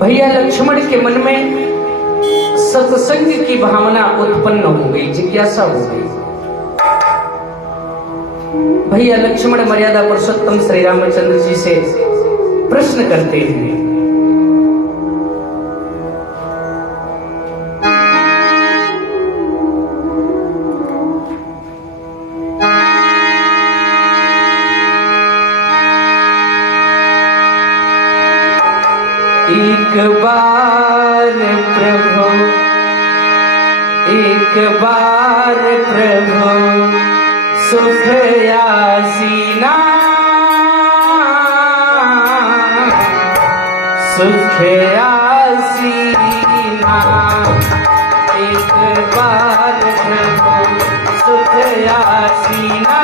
भैया लक्ष्मण के मन में सत्संग की भावना उत्पन्न हो गई, जिज्ञासा हो गई। भैया लक्ष्मण मर्यादा पुरुषोत्तम श्री रामचंद्र जी से प्रश्न करते हैं, एक बार प्रभु, एक बार प्रभु सुख आसीना, सुख आसीना। एक बार प्रभु सुख आसीना,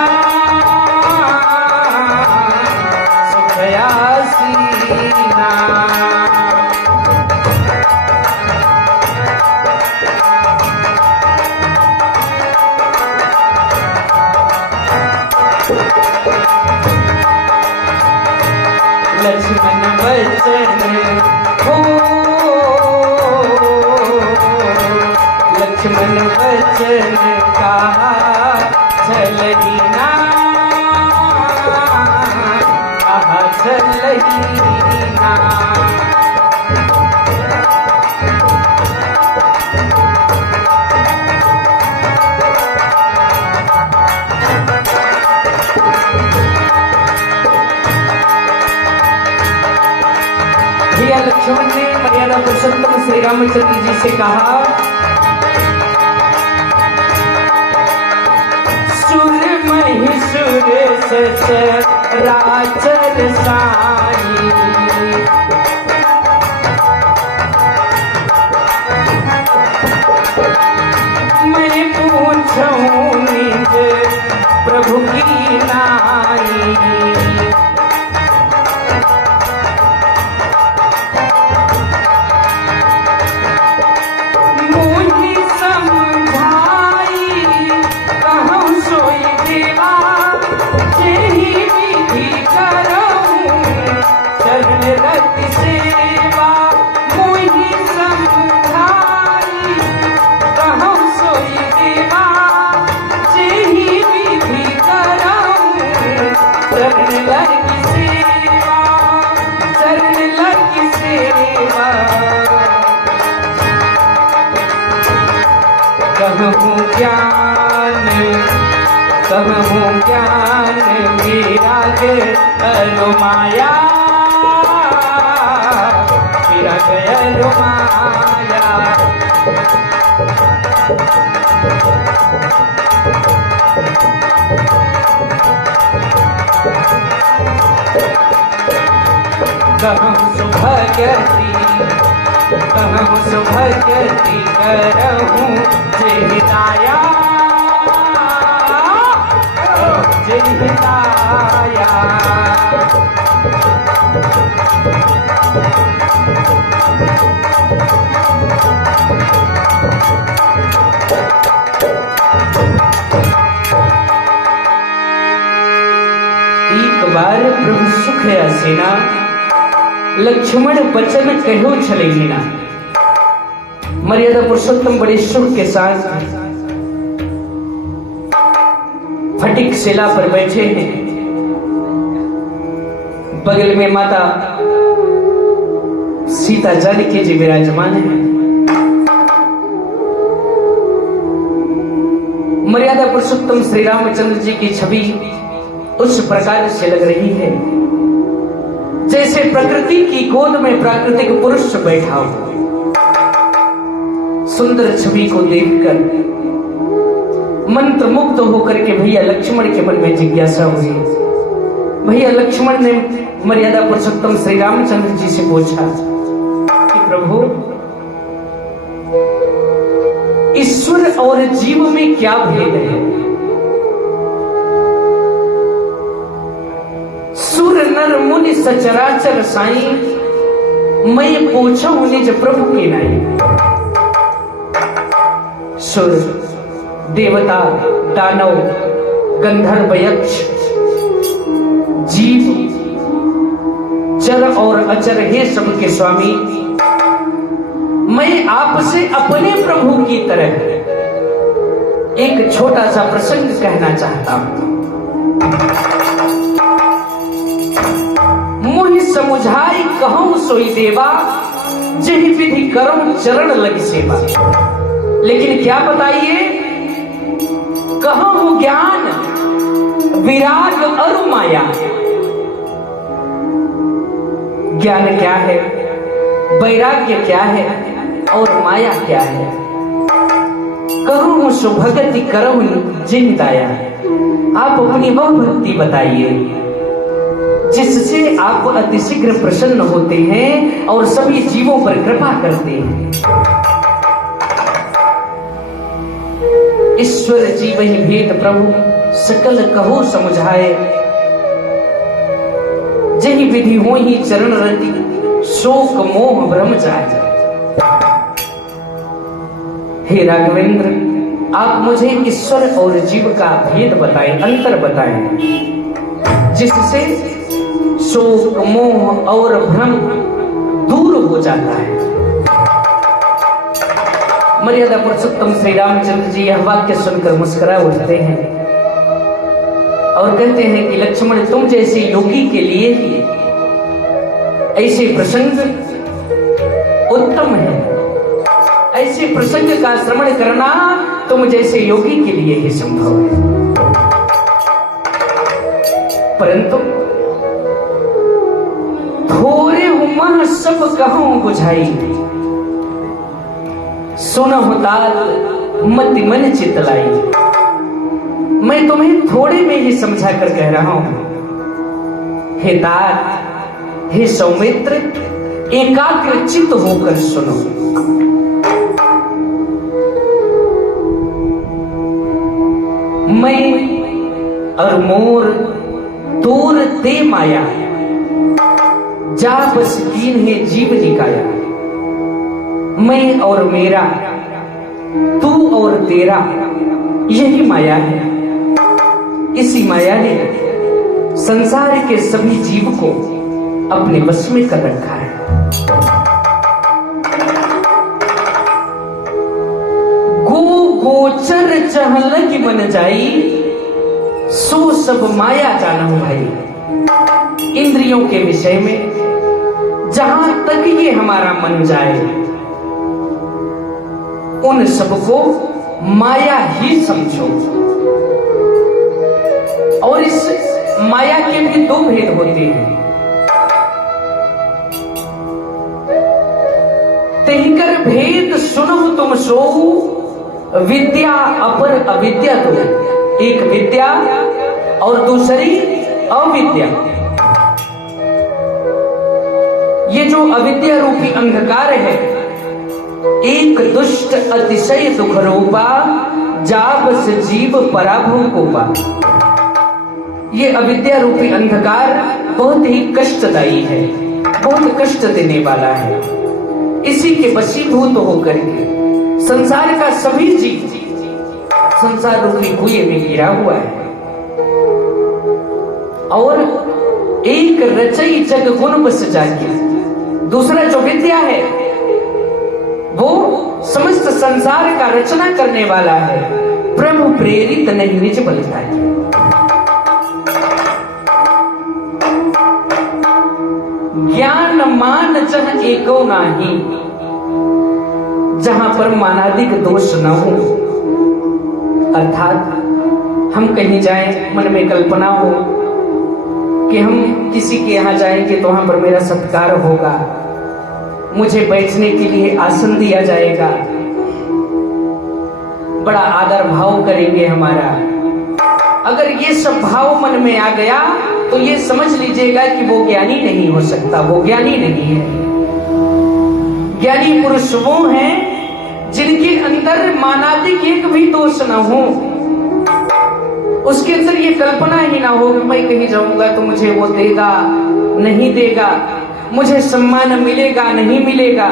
सुख आसीना। लक्ष्मण वचन हो, लक्ष्मण वचन कहा चलहीना, कहा चलहीना। भैया लक्ष्मण ने मर्यादा पुरुषोत्तम श्री रामचंद्र जी से कहा, सुर महिषुर सचराचर साई, मैं पूछूं निज प्रभु की नाई। कहूँ ज्ञान, कहूँ ज्ञान विराग अनुमाया, विराग अनुमाया। कहूँ सुभगति, कहूँ सुभगति करहूँ जिहिताया, जिहिताया। एक बार प्रभु सुख आसीना, लक्ष्मण वचन कहो छलहीना। मर्यादा पुरुषोत्तम बड़े सुख के साथ फटिक शिला पर बैठे हैं, बगल में माता सीता जानकी जी विराजमान है। मर्यादा पुरुषोत्तम श्री रामचंद्र जी की छवि उस प्रकार से लग रही है जैसे प्रकृति की गोद में प्राकृतिक पुरुष बैठा हो। सुंदर छवि को देखकर मंत्र मुग्ध होकर के भैया लक्ष्मण के मन में जिज्ञासा हुई। भैया लक्ष्मण ने मर्यादा पुरुषोत्तम श्री रामचंद्र जी से पूछा कि प्रभु, ईश्वर और जीव में क्या भेद है? सुर नर मुनि सचराचर साईं, मैं पूछूं निज प्रभु की नाई। सुर, देवता, दानव, गंधर्व, यक्ष, जीव चर और अचर हे सबके स्वामी, मैं आपसे अपने प्रभु की तरह एक छोटा सा प्रसंग कहना चाहता हूं। मोहि समुझाई कहूं सोई देवा, जहि विधि करम चरण लग सेवा। लेकिन क्या बताइए, कहूं ज्ञान विराग और माया। ज्ञान क्या है, वैराग्य क्या है और माया क्या है। कहूं सुभगति करहु जिन दाया। आप अपनी वह भक्ति बताइए जिससे आप अतिशीघ्र प्रसन्न होते हैं और सभी जीवों पर कृपा करते हैं। ईश्वर जीव ही भेद प्रभु, सकल कहो समुझाए। जही विधि हो ही चरण रति, शोक मोह भ्रम जाए। हे राघवेंद्र, आप मुझे ईश्वर और जीव का भेद बताएं, अंतर बताएं, जिससे शोक मोह और भ्रम दूर हो जाता है। मर्यादा पुरुषोत्तम श्री रामचंद्र जी यह वाक्य सुनकर मुस्कुरा उठते हैं और कहते हैं कि लक्ष्मण, तुम जैसे योगी के लिए ही ऐसे प्रसंग उत्तम है। ऐसे प्रसंग का श्रवण करना तुम जैसे योगी के लिए ही संभव है। परंतु थोड़े हुमा सब कहूं बुझाई, सुनहु तात मति मन चितलाई। मैं तुम्हें थोड़े में ही समझा कर कह रहा हूं। हे तात, हे सौमित्र, एकाग्र चित्त होकर सुनो। मैं और मोर तोर ते माया, जा बस कीन है जीव निकाया। मैं और मेरा, तू और तेरा, यही माया है। इसी माया ने संसार के सभी जीव को अपने वश में कर रखा है। गो गोचर चहल की मन जाई, सो सब माया जानहु भाई। इंद्रियों के विषय में जहां तक ये हमारा मन जाए, उन सबको माया ही समझो। और इस माया के भी दो भेद होते हैं। तिनकर भेद सुनो तुम सो, विद्या अपर अविद्या दो। एक विद्या और दूसरी अविद्या। ये जो अविद्या रूपी अंधकार है, एक दुष्ट अतिशय दुख रूपा, जाबस जीव पराभव को पा। ये अविद्या रूपी अंधकार बहुत ही कष्टदायी है, बहुत कष्ट देने वाला है। इसी के वशीभूत होकर के संसार का सभी जीव संसार रूपी कुएं में गिरा हुआ है। और एक रचई जग गुण बस जाके, दूसरा जो विद्या है वो समस्त संसार का रचना करने वाला है। प्रभु प्रेरित नहीं निज बलता है। ज्ञान मान जह एको नाही, जहां पर मानादिक दोष न हो। अर्थात हम कहीं जाएं, मन में कल्पना हो कि हम किसी के यहां जाएंगे तो वहां पर मेरा सत्कार होगा, मुझे बैठने के लिए आसन दिया जाएगा, बड़ा आदर भाव करेंगे हमारा। अगर ये सब भाव मन में आ गया तो ये समझ लीजिएगा कि वो ज्ञानी नहीं हो सकता, वो ज्ञानी नहीं है। ज्ञानी पुरुष वो हैं जिनके अंदर मानादिक एक भी दोष न हो, उसके अंदर ये कल्पना ही ना हो कि मैं कहीं जाऊंगा तो मुझे वो देगा नहीं देगा, मुझे सम्मान मिलेगा नहीं मिलेगा,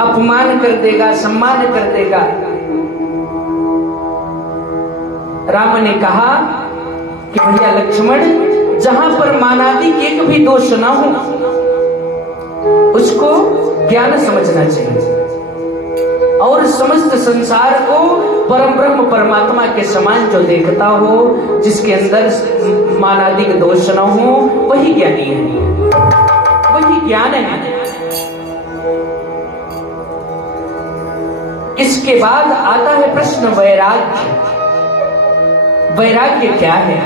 अपमान कर देगा सम्मान कर देगा। राम ने कहा कि भैया लक्ष्मण, जहां पर मानादिक एक भी दोष ना हो ज्ञान समझना चाहिए और समस्त संसार को परम ब्रह्म परमात्मा के समान जो देखता हो, जिसके अंदर मानादिक दोष न हो, वही ज्ञानी है, वही ज्ञान है। इसके बाद आता है प्रश्न वैराग्य। वैराग्य क्या है?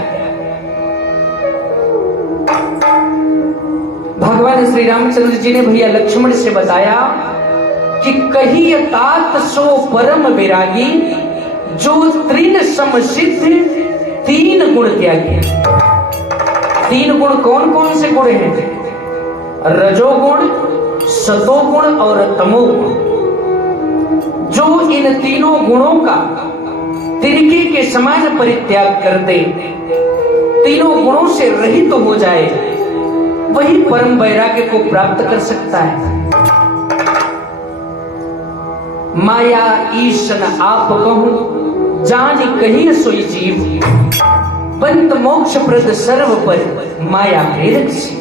भगवान श्री रामचंद्र जी ने भैया लक्ष्मण से बताया कि कही तात सो परम वैरागी, जो तृण समसिद्ध तीन गुण त्यागी। तीन गुण कौन कौन से गुण हैं? रजोगुण, सतोगुण और तमोगुण। जो इन तीनों गुणों का तिनके के समान परित्याग कर दे, तीनों गुणों से रहित हो जाए, वही परम वैराग्य को प्राप्त कर सकता है। माया ईशन आप कहूं, जान कही सोई जीव, बंत मोक्ष प्रद सर्व पर माया प्रेरक सी।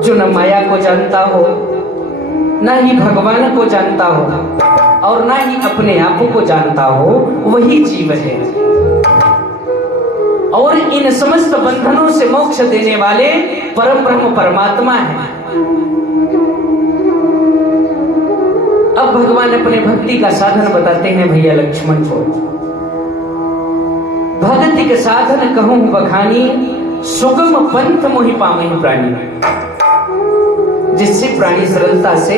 जो न माया को जानता हो, न ही भगवान को जानता हो और न ही अपने आप को जानता हो, वही जीव है। और इन समस्त बंधनों से मोक्ष देने वाले परम ब्रह्म परमात्मा है। अब भगवान अपने भक्ति का साधन बताते हैं भैया लक्ष्मण को। भक्ति के साधन कहूं बखानी, सुगम पंथ मोहि पावहि प्राणी। जिससे प्राणी सरलता से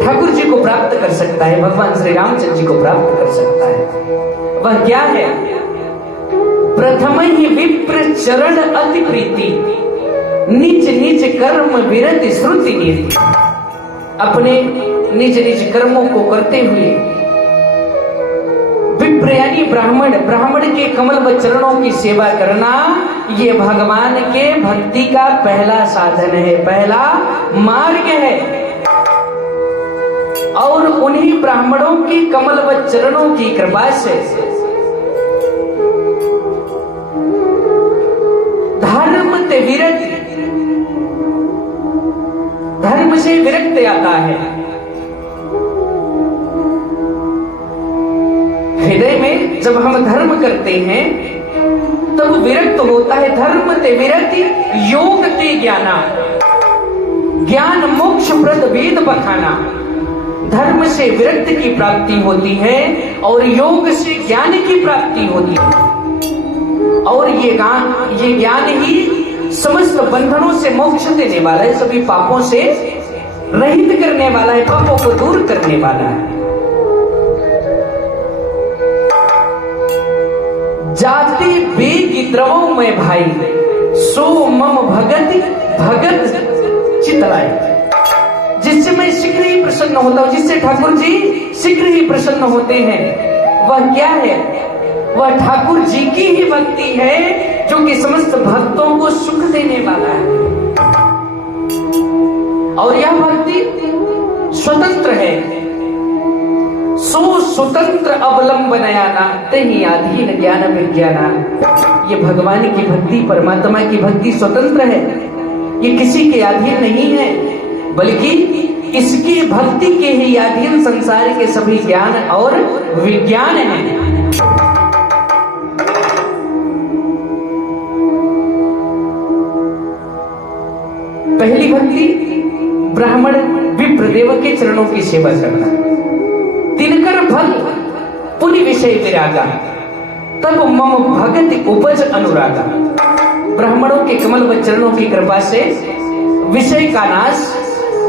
ठाकुर जी को प्राप्त कर सकता है, भगवान श्री रामचंद्र जी को प्राप्त कर सकता है। वह क्या है? प्रथम ही विप्र चरण अति प्रीति, निज निज कर्म विरति श्रुति नीति। अपने निज निज कर्मों को करते हुए विप्र यानी ब्राह्मण, ब्राह्मण के कमल व चरणों की सेवा करना, ये भगवान के भक्ति का पहला साधन है, पहला मार्ग है। और उन्हीं ब्राह्मणों के कमल व चरणों की कृपा से धर्म ते विरक्ति, धर्म से विरक्त आता है। हृदय में जब हम धर्म करते हैं तब विरक्त होता है। धर्म ते विरक्ति योग ते ज्ञाना, ज्ञान मोक्ष प्रद वेद बखाना। धर्म से विरक्त की प्राप्ति होती है और योग से ज्ञान की प्राप्ति होती है। और ये ज्ञान ही समस्त बंधनों से मोक्ष देने वाला है, सभी पापों से रहित करने वाला है, पापों को दूर करने वाला है। जाते बेगी द्रवों में भाई, सो मम भगत भगत चितलाई। जिससे मैं शीघ्र ही प्रसन्न होता हूं, जिससे ठाकुर जी शीघ्र ही प्रसन्न होते हैं, वह क्या है? वह ठाकुर जी की ही भक्ति है, जो कि समस्त भक्तों को सुख देने वाला है। और यह भक्ति स्वतंत्र है। सो स्वतंत्र अवलंबनयाना तहि अधीन ज्ञान विज्ञाना। ये भगवान की भक्ति, परमात्मा की भक्ति स्वतंत्र है, ये किसी के अधीन नहीं है, बल्कि इसकी भक्ति के ही अधीन संसार के सभी ज्ञान और विज्ञान हैं। पहली भक्ति ब्राह्मण विप्रदेव के चरणों की सेवा करना। तिनकर भल पुनि विषय विरागा, तब मम भगत उपज अनुरागा। ब्राह्मणों के कमल व चरणों की कृपा से विषय का नाश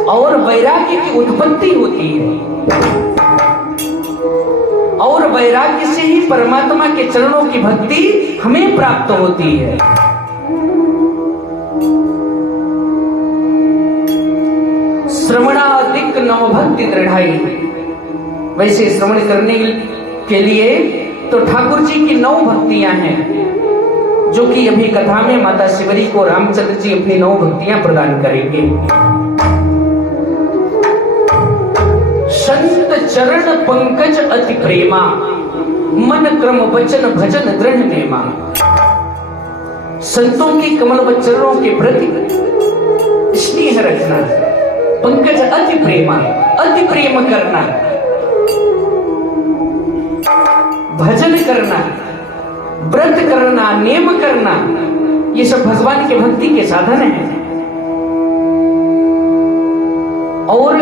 और वैराग्य की उत्पत्ति होती है, और वैराग्य से ही परमात्मा के चरणों की भक्ति हमें प्राप्त होती है। श्रवणादिक नव भक्ति दृढ़ाई। वैसे श्रवण करने के लिए तो ठाकुर जी की 9 भक्तियां हैं, जो कि अभी कथा में माता शिवरी को रामचंद्र जी अपनी 9 भक्तियां प्रदान करेंगे। संत चरण पंकज अति प्रेमा, मन क्रम वचन भजन दृढ़ नेमा। संतों के कमल व चरणों के प्रति स्नेह रखना, पंकज अति प्रेमा, अति प्रेम करना, भजन करना, व्रत करना, नियम करना, ये सब भगवान के भक्ति के साधन हैं। और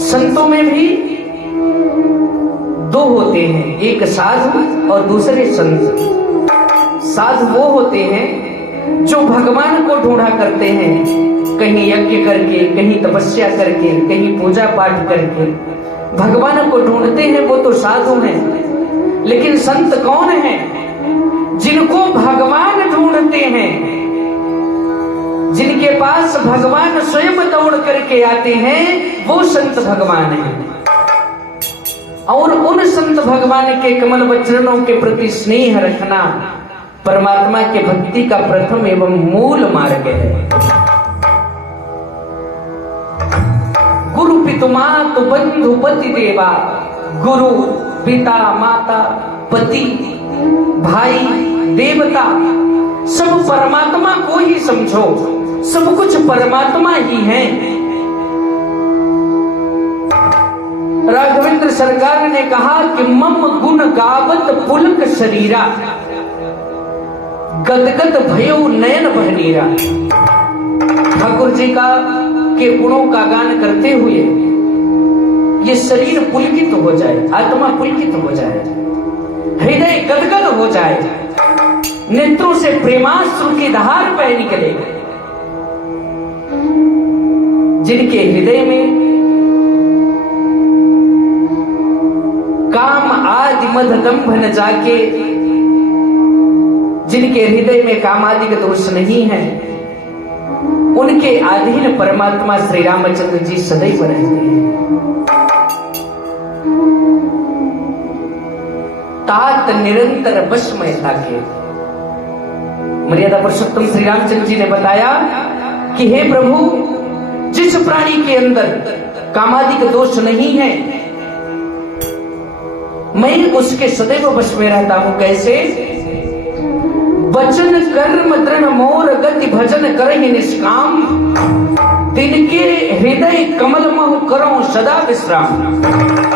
संतों में भी दो होते हैं, एक साधु और दूसरे संत। साधु वो होते हैं जो भगवान को ढूंढा करते हैं, कहीं यज्ञ करके, कहीं तपस्या करके, कहीं पूजा पाठ करके भगवान को ढूंढते हैं, वो तो साधु हैं। लेकिन संत कौन है? जिनको भगवान ढूंढते हैं, जिनके पास भगवान स्वयं दौड़ करके आते हैं, वो संत भगवान हैं। और उन संत भगवान के कमल वचनों के प्रति स्नेह रखना परमात्मा के भक्ति का प्रथम एवं मूल मार्ग है। गुरु पितु मातु बंधु पति देवा, गुरु पिता माता पति भाई देवता, सब परमात्मा को ही समझो, सब कुछ परमात्मा ही है। राघवेंद्र सरकार ने कहा कि मम गुण गावत पुलक शरीरा, गदगद भयो नयन बहनीरा। ठाकुर जी का के गुणों का गान करते हुए ये शरीर पुलकित हो जाए, आत्मा पुलकित हो जाए, हृदय गदगद हो जाए, नेत्रों से प्रेमाश्रु की धार बह निकले। जिनके हृदय में काम आदि मद दंभ न जाके, जिनके हृदय में काम आदि का दोष नहीं है, उनके अधीन परमात्मा श्री रामचंद्र जी सदैव रहते हैं। तात निरंतर बस में लाके मर्यादा पुरुषोत्तम श्री रामचंद्र जी ने बताया कि हे प्रभु, जिस प्राणी के अंदर कामादि का दोष नहीं है, मैं उसके सदैव वश में रहता हूं। कैसे? वचन कर्म दृढ़ मोर गति भजन करहि निष्काम, तिनके हृदय कमल महु करो सदा विश्राम।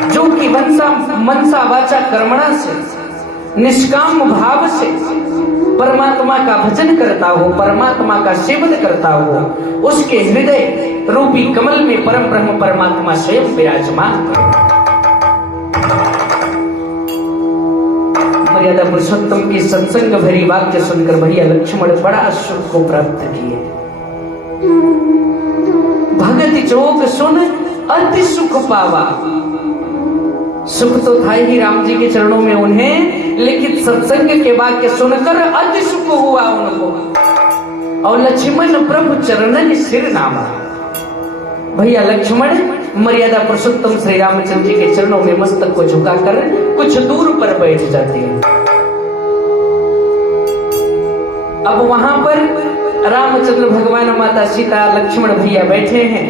जो कि मनसा वाचा कर्मणा से, निष्काम भाव से परमात्मा का भजन करता हो, परमात्मा का सेवन करता हो, उसके हृदय रूपी कमल में परम ब्रह्म परमात्मा स्वयं विराजमान। मर्यादा पुरुषोत्तम की सत्संग भरी वाक्य सुनकर भैया लक्ष्मण बड़ा सुख को प्राप्त किए। भगति जोग सुन अति सुख पावा। सुख तो था ही राम जी के चरणों में उन्हें, लेकिन सत्संग के वाक्य सुनकर अति सुख हुआ उनको। और लक्ष्मण प्रभु चरणन सिर नामा। भैया लक्ष्मण मर्यादा पुरुषोत्तम श्री रामचंद्र जी के चरणों में मस्तक को झुकाकर कुछ दूर पर बैठ जाते हैं। अब वहां पर रामचंद्र भगवान, माता सीता, लक्ष्मण भैया बैठे हैं।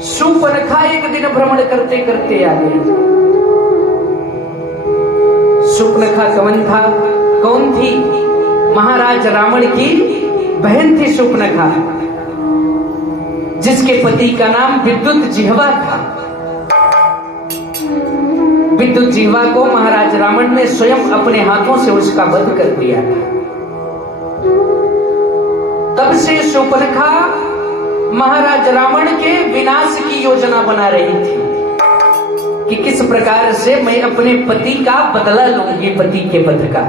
शूर्पणखा एक दिन भ्रमण करते करते आ गई। शूर्पणखा कौन थी? महाराज रावण की बहन थी शूर्पणखा, जिसके पति का नाम विद्युत जिह्वा था। विद्युत जिह्वा को महाराज रावण ने स्वयं अपने हाथों से उसका वध कर दिया था। तब से शूर्पणखा महाराज रावण के विनाश की योजना बना रही थी कि किस प्रकार से मैं अपने पति का बदला लूंगी, पति के वध का।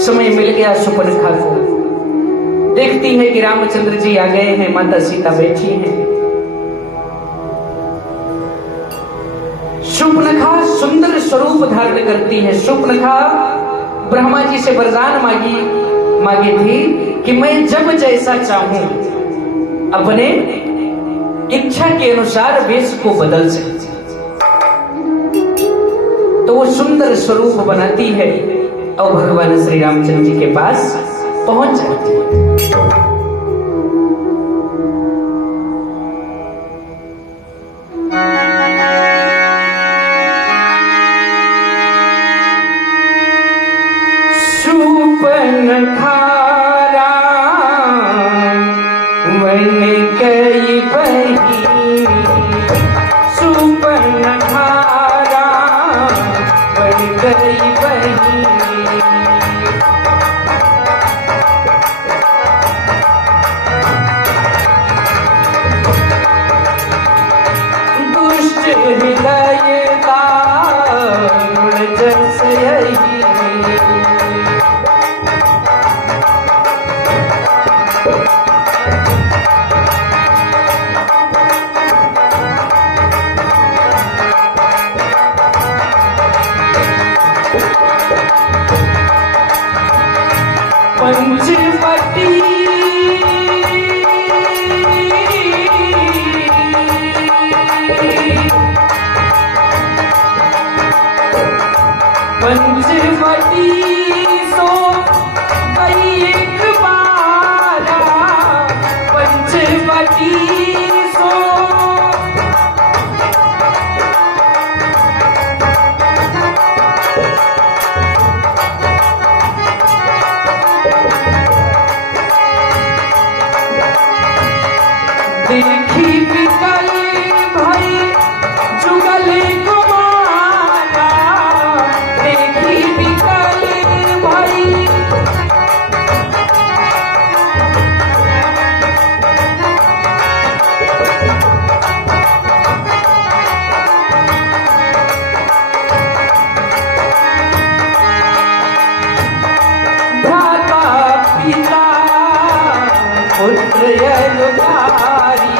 समय मिल गया शूर्पणखा को। देखती है कि रामचंद्र जी आ गए हैं, माता सीता बैठी हैं। शूर्पणखा सुंदर स्वरूप धारण करती है। शूर्पणखा ब्रह्मा जी से वरदान मांगी थी कि मैं जब जैसा चाहूं अपने इच्छा के अनुसार वेश को बदल सकती, तो वो सुंदर स्वरूप बनाती है और भगवान श्री रामचंद्र जी के पास पहुंच जाती है। शूर्पणखा बन गई बही सुपर्णखा बन गई बही। दुष्ट हृदय दारुण जस यही पंचवटी पंचवटी सो गई एक बारा पंचवटी सो देखी विकल भई जुगल कुमारा देखी विकल भई भ्राता पिता पुत्र अनुगारी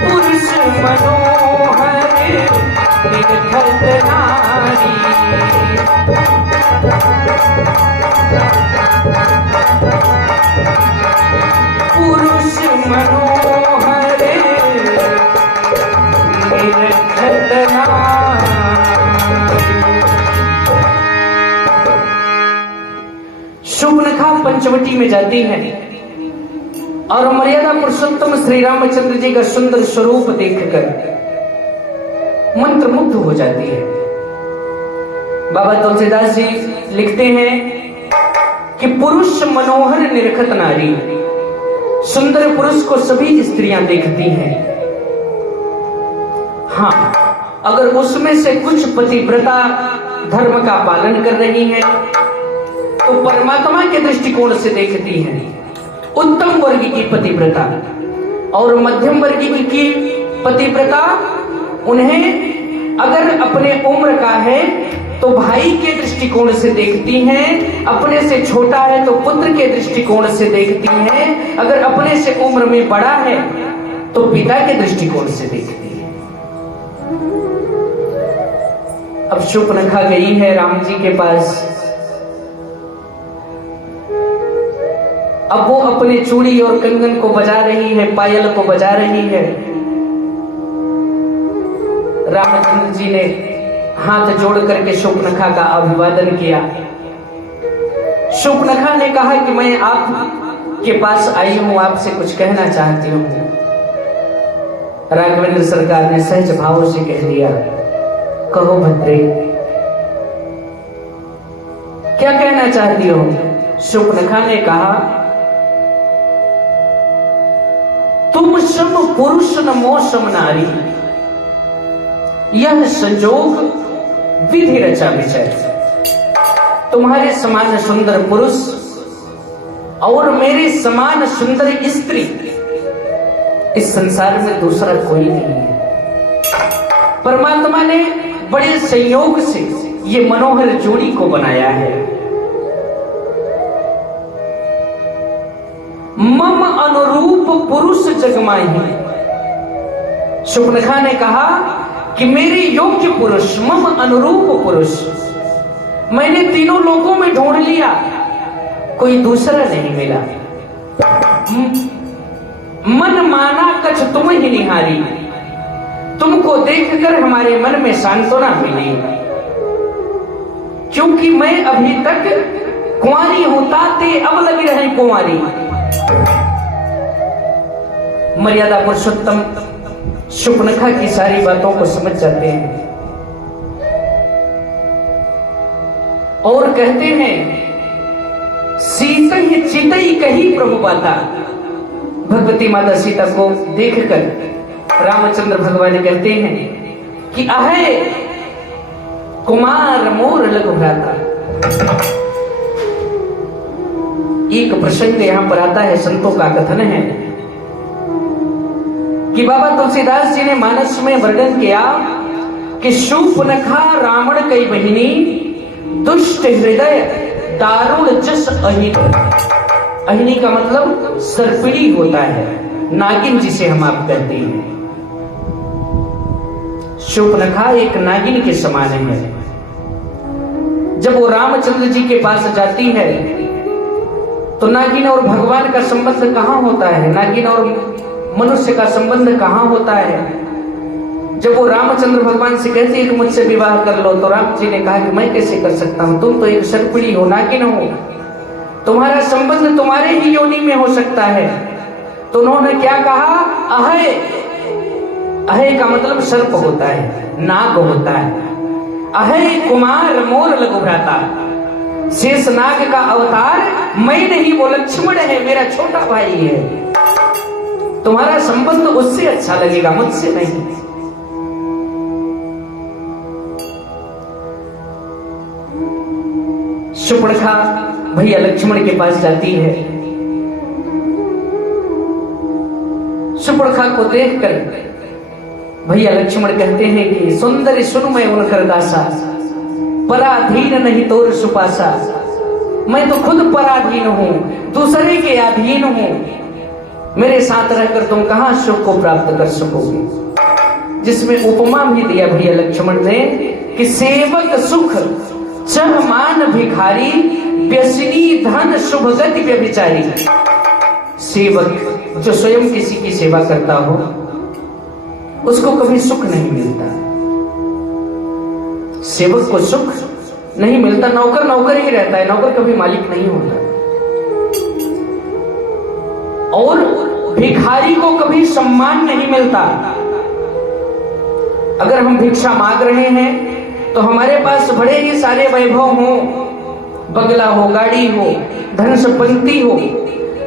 पुरुष मनोहर निरखत नारी पुरुष मनोहर निरखत नारी। शूर्पणखा पंचवटी में जाती है और मर्यादा पुरुषोत्तम श्री रामचंद्र जी का सुंदर स्वरूप देखकर मंत्रमुग्ध हो जाती है। बाबा तुलसीदास जी लिखते हैं कि पुरुष मनोहर निरखत नारी, सुंदर पुरुष को सभी स्त्रियां देखती हैं। हाँ, अगर उसमें से कुछ पतिव्रता धर्म का पालन कर रही है तो परमात्मा के दृष्टिकोण से देखती हैं। उत्तम वर्ग की पतिव्रता और मध्यम वर्ग की पतिव्रता उन्हें अगर अपने उम्र का है तो भाई के दृष्टिकोण से देखती हैं, अपने से छोटा है तो पुत्र के दृष्टिकोण से देखती हैं, अगर अपने से उम्र में बड़ा है तो पिता के दृष्टिकोण से देखती है। अब शूर्पणखा गई है राम जी के पास। अब वो अपने चूड़ी और कंगन को बजा रही है, पायल को बजा रही है। रामचंद्र जी ने हाथ जोड़ करके शूर्पणखा का अभिवादन किया। शूर्पणखा ने कहा कि मैं आप के पास आई हूं, आपसे कुछ कहना चाहती हूं। राघवेंद्र सरकार ने सहज भाव से कह दिया, कहो भद्रे, क्या कहना चाहती हो? शूर्पणखा ने कहा, तुम सम पुरुष न मोसम नारी, यह संजोग विधि रचा विषय। तुम्हारे समान सुंदर पुरुष और मेरे समान सुंदर स्त्री इस संसार में दूसरा कोई नहीं है। परमात्मा ने बड़े संयोग से ये मनोहर जोड़ी को बनाया है। मम अनुरूप पुरुष जगमाही। शूर्पणखा ने कहा कि मेरे योग्य पुरुष, मम अनुरूप पुरुष, मैंने तीनों लोगों में ढूंढ लिया, कोई दूसरा नहीं मिला। मन माना कछ तुम ही निहारी, तुमको देखकर हमारे मन में सांत्वना मिली, क्योंकि मैं अभी तक कुंवारी हूं, ताते अब लगी रहे कुंवारी। मर्यादा पुरुषोत्तम शूर्पणखा की सारी बातों को समझ जाते हैं। और कहते हैं सीता ही चितई कही प्रभु पाता। भगवती माता सीता को देखकर रामचंद्र भगवान कहते हैं कि अहे कुमार मोर लघु भ्राता। एक प्रसंग यहां पर आता है, संतों का कथन है कि बाबा तुलसीदास जी ने मानस में वर्णन किया कि शूर्पणखा रावण कई बहिनी, दुष्ट हृदय दारुण जस अहिनी। अहिनी का मतलब सर्पिणी होता है, नागिन जिसे हम आप कहते हैं। शूर्पणखा एक नागिन के समान है। जब वो रामचंद्र जी के पास जाती है तो नागिन और भगवान का संबंध कहां होता है, नागिन और मनुष्य का संबंध कहां होता है। जब वो रामचंद्र भगवान से कहती है कि मुझसे विवाह कर लो, तो राम जी ने कहा कि मैं कैसे कर सकता हूं, तुम तो एक सर्पिणी हो, नागिन हो, तुम्हारा संबंध तुम्हारे ही योनि में हो सकता है। तो उन्होंने क्या कहा, अहे। अहे का मतलब सर्प होता है, नाग होता है। अहे कुमार मोर लघु भ्राता, शेष नाग का अवतार मैं नहीं, वो लक्ष्मण है, मेरा छोटा भाई है। तुम्हारा संबंध उससे अच्छा लगेगा, मुझसे नहीं। शूर्पणखा भैया लक्ष्मण के पास जाती है। शूर्पणखा को देखकर भैया लक्ष्मण कहते हैं कि सुंदर सुन मैं उनकर दासा, पराधीन नहीं तोर सुपासा। मैं तो खुद पराधीन हूं, दूसरे के अधीन हूं, मेरे साथ रहकर तुम कहां सुख को प्राप्त कर सकोगे। जिसमें उपमा भी दिया भैया लक्ष्मण ने कि सेवक सुख चह मान भिखारी, व्यसनी धन शुभ गति व्यभिचारी। सेवक जो स्वयं किसी की सेवा करता हो उसको कभी सुख नहीं मिलता, सेवक को सुख नहीं मिलता। नौकर नौकर ही रहता है, नौकर कभी मालिक नहीं होता। और भिखारी को कभी सम्मान नहीं मिलता। अगर हम भिक्षा मांग रहे हैं तो हमारे पास बड़े ही सारे वैभव हो, बंगला हो, गाड़ी हो, धन संपत्ति हो,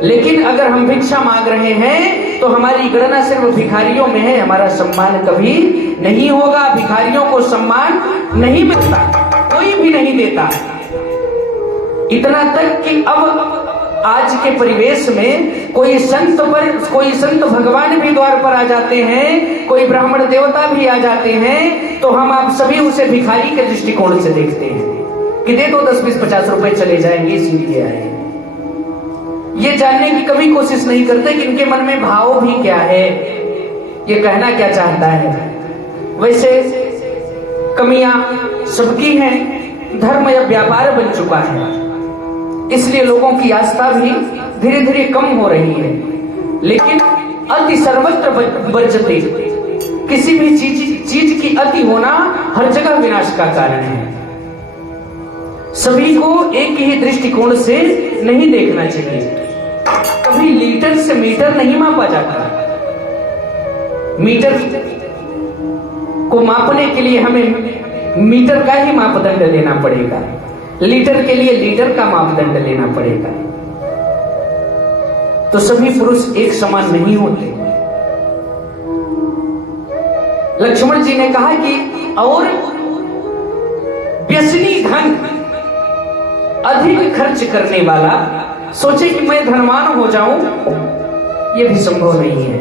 लेकिन अगर हम भिक्षा मांग रहे हैं तो हमारी गणना सिर्फ भिखारियों में है, हमारा सम्मान कभी नहीं होगा। भिखारियों को सम्मान नहीं मिलता, कोई भी नहीं देता। इतना तक कि अब आज के परिवेश में कोई संत भगवान भी द्वार पर आ जाते हैं, कोई ब्राह्मण देवता भी आ जाते हैं, तो हम आप सभी उसे भिखारी के दृष्टिकोण से देखते हैं कि दे दो 10, 20, 50 रुपए चले जाएंगे, इसलिए आए। ये जानने की कभी कोशिश नहीं करते कि इनके मन में भाव भी क्या है, ये कहना क्या चाहता है। वैसे कमियां सबकी हैं, धर्म या व्यापार बन चुका है, इसलिए लोगों की आस्था भी धीरे धीरे कम हो रही है। लेकिन अति सर्वत्र वर्जते, किसी भी चीज की अति होना हर जगह विनाश का कारण है। सभी को एक ही दृष्टिकोण से नहीं देखना चाहिए। कभी लीटर से मीटर नहीं मापा जाता। मीटर को मापने के लिए हमें मीटर का ही मापदंड लेना पड़ेगा, लीटर के लिए लीटर का मापदंड लेना पड़ेगा। तो सभी पुरुष एक समान नहीं होते। लक्ष्मण जी ने कहा कि और व्यसनी धन, अधिक खर्च करने वाला, सोचे कि मैं धनवान हो जाऊं, यह भी संभव नहीं है।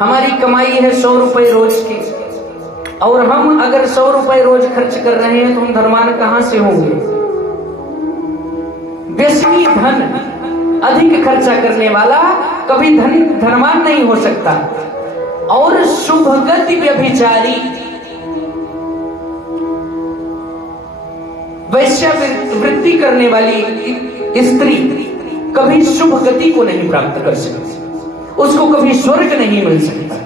हमारी कमाई है 100 रुपए रोज की, और हम अगर 100 रुपए रोज खर्च कर रहे हैं तो हम धनवान कहां से होंगे। व्यसनी धन, अधिक खर्चा करने वाला कभी धनवान नहीं हो सकता। और शुभ गति व्यभिचारी, वैश्यावृत्ति करने वाली स्त्री कभी शुभ गति को नहीं प्राप्त कर सकती, उसको कभी स्वर्ग नहीं मिल सकता।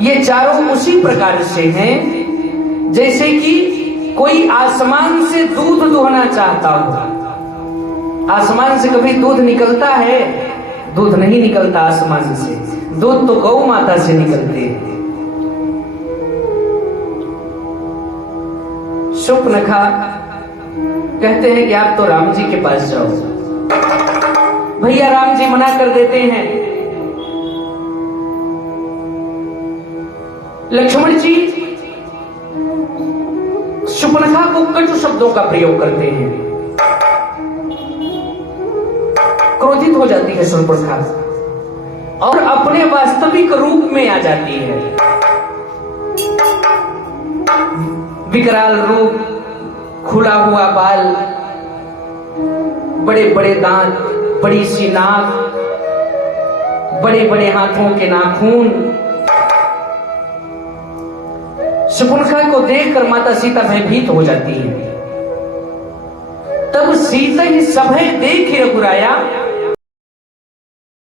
ये चारों उसी प्रकार से हैं जैसे कि कोई आसमान से दूध दुहना चाहता हो। आसमान से कभी दूध निकलता है? दूध नहीं निकलता आसमान से, दूध तो गौ माता से निकलते हैं। शूर्पणखा कहते हैं कि आप तो राम जी के पास जाओ। भैया राम जी मना कर देते हैं। लक्ष्मण जी शूर्पणखा को कटु शब्दों का प्रयोग करते हैं। क्रोधित हो जाती है शूर्पणखा और अपने वास्तविक रूप में आ जाती है। विकराल रूप, खुला हुआ बाल, बड़े बड़े दांत, बड़ी सी नाक, बड़े बड़े हाथों के नाखून। शूर्पणखा को देखकर माता सीता भयभीत हो जाती है। तब सीता ही सभय देख रघुराया